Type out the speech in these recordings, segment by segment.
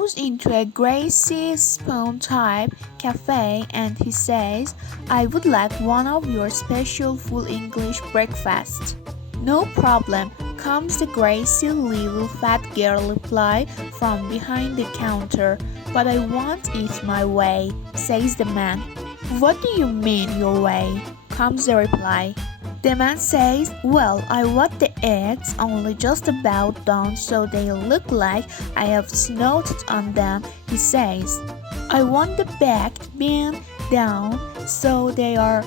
goes into a Gracie Spoon type cafe and he says, I would like one of your special full English breakfast. No problem, comes the Gracie little fat girl reply from behind the counter. But I want it my way, says the man. What do you mean your way? Comes the reply. The man says, well, I want the eggs only just about done so they look like I have snowed on them, he says. I want the baked bean down so they are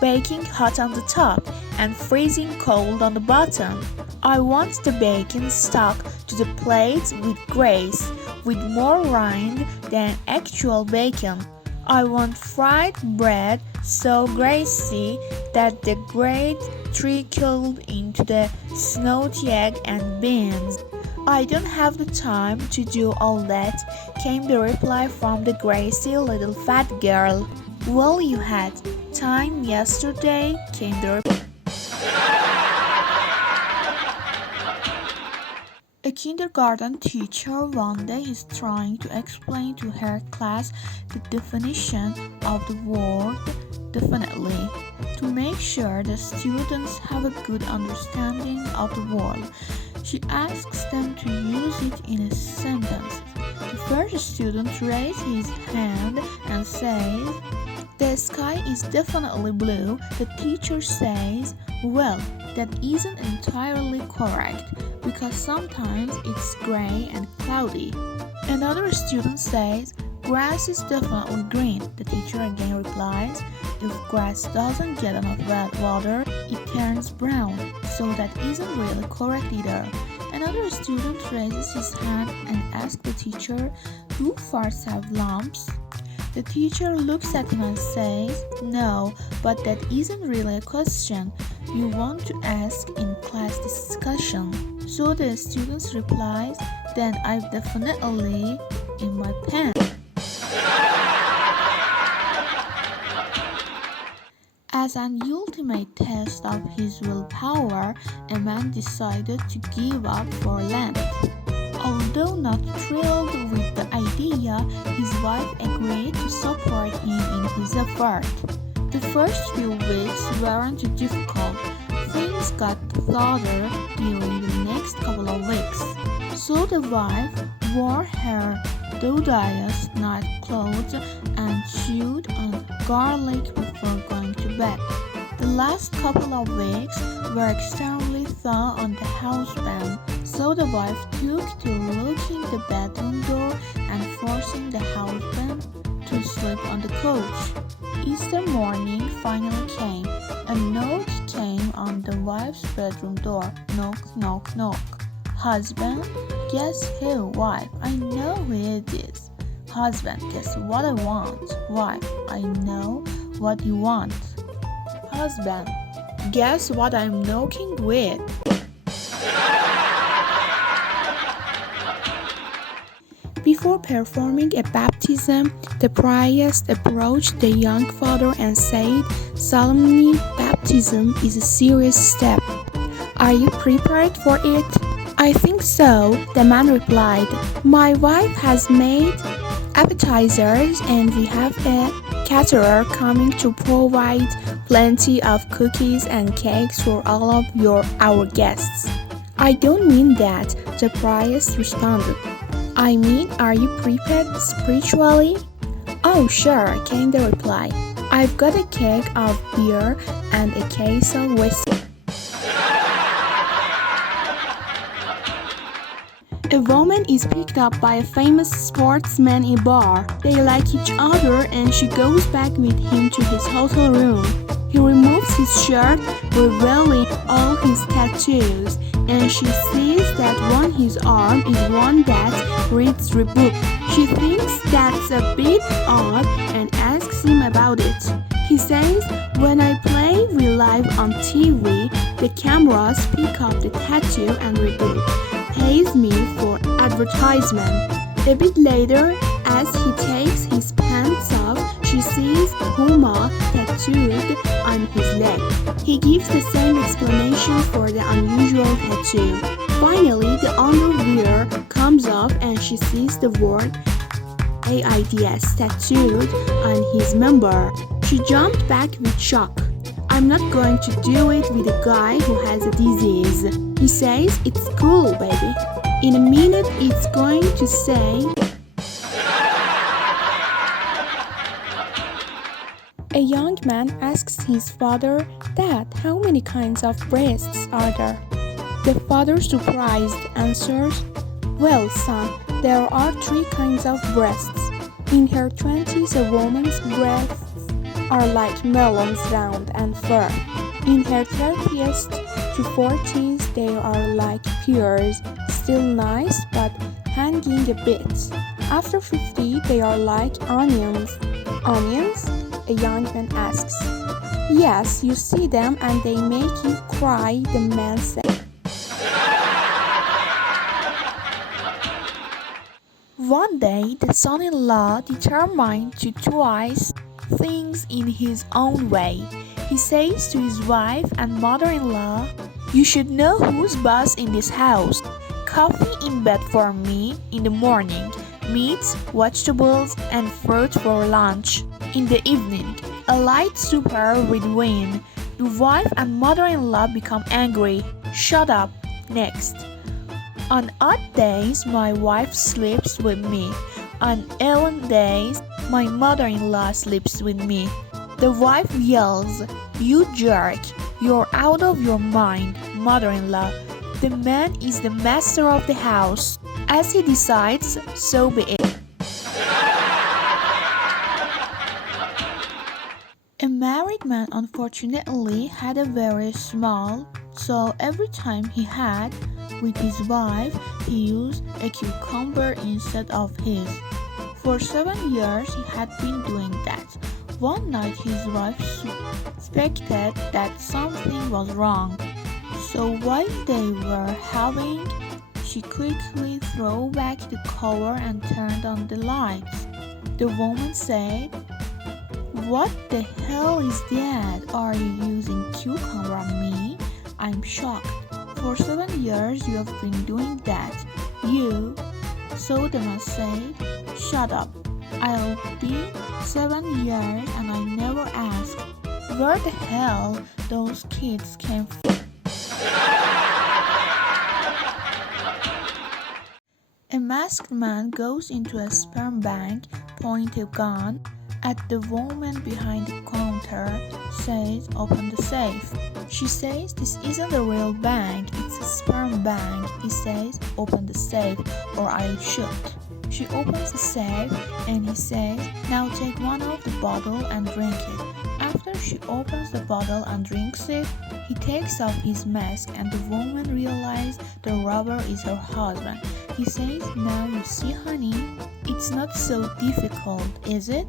baking hot on the top and freezing cold on the bottom. I want the bacon stuck to the plate with grace, with more rind than actual bacon. I want fried bread so greasy that the grate trickled into the snowed egg and beans. I don't have the time to do all that, came the reply from the Gracie little fat girl. Well, you had time yesterday, came the reply. A kindergarten teacher one day is trying to explain to her class the definition of the word definitely. To make sure the students have a good understanding of the word, she asks them to use it in a sentence. The first student raises his hand and says, the sky is definitely blue. The teacher says, well, that isn't entirely correct because sometimes it's gray and cloudy. Another student says, grass is definitely green. The teacher again replies, if grass doesn't get enough red water, it turns brown, so that isn't really correct either. Another student raises his hand and asks the teacher, do farts have lumps? The teacher looks at him and says, no, but that isn't really a question you want to ask in class discussion. So the student replies, then I've definitely in my pen. As an ultimate test of his willpower, a man decided to give up for Lent. Although not thrilled with the idea, his wife agreed to support him in his effort. The first few weeks weren't too difficult. Things got harder during the next couple of weeks. So the wife wore her dirtiest night clothes and chewed on garlic before going to bed. The last couple of weeks were extremely tough on the husband, so the wife took to locking the bedroom door and forcing the husband to sleep on the couch. Easter morning finally came. A note came on the wife's bedroom door. Knock, knock, knock. Husband, guess who? Wife, I know who it is. Husband, guess what I want? Wife, I know what you want. Husband, guess what I'm knocking with? Before performing a baptism, the priest approached the young father and said, solemnly, baptism is a serious step. Are you prepared for it? I think so, the man replied. My wife has made appetizers and we have a caterer coming to provide plenty of cookies and cakes for all of our guests. I don't mean that, the priest responded. I mean, are you prepared spiritually? Oh, sure, came the reply. I've got a keg of beer and a case of whiskey. A woman is picked up by a famous sportsman in a bar. They like each other and she goes back with him to his hotel room. He removes his shirt, revealing all his tattoos, and she sees that on his arm is one that reads Rebook. She thinks that's a bit odd and asks him about it. He says, when I play real live on TV, the cameras pick up the tattoo and Rebook pays me for advertisement. A bit later, as he takes his pants off, she sees Huma tattooed on his leg. He gives the same explanation for the unusual tattoo. Finally, the underwear comes off and she sees the word AIDS tattooed on his member. She jumped back with shock. I'm not going to do it with a guy who has a disease. He says, it's cool, baby. In a minute, it's going to say, a young man asks his father, Dad, how many kinds of breasts are there? The father, surprised, answers, well, son, there are 3 kinds of breasts. In her 20s, a woman's breasts are like melons, round and firm. In her 30s to 40s, they are like pears, still nice but hanging a bit. After 50, they are like onions. Onions? A young man asks. Yes, you see them and they make you cry, the man said. One day, the son-in-law determined to try things in his own way. He says to his wife and mother-in-law, you should know who's boss in this house. Coffee in bed for me in the morning, meats, vegetables, and fruit for lunch. In the evening, a light supper with wine. The wife and mother-in-law become angry. Shut up. Next. On odd days, my wife sleeps with me. On even days, my mother-in-law sleeps with me. The wife yells, you jerk, you're out of your mind, mother-in-law. The man is the master of the house. As he decides, so be it. A married man unfortunately had a very small, so every time he had with his wife, he used a cucumber instead of his. For 7 years he had been doing that. One night his wife suspected that something was wrong. So while they were having, she quickly threw back the cover and turned on the lights. The woman said, what the hell is that? Are you using cucumber on me? I'm shocked. For 7 years you have been doing that. You, so the man said, shut up. I'll be 7 years and I never asked where the hell those kids came from. A masked man goes into a sperm bank, points a gun at the woman behind the counter, says, open the safe. She says, this isn't a real bank, it's a sperm bank. He says, open the safe or I'll shoot. She opens the safe and he says, now take one of the bottle and drink it. After she opens the bottle and drinks it, he takes off his mask and the woman realizes the robber is her husband. He says, now you see honey, it's not so difficult, is it?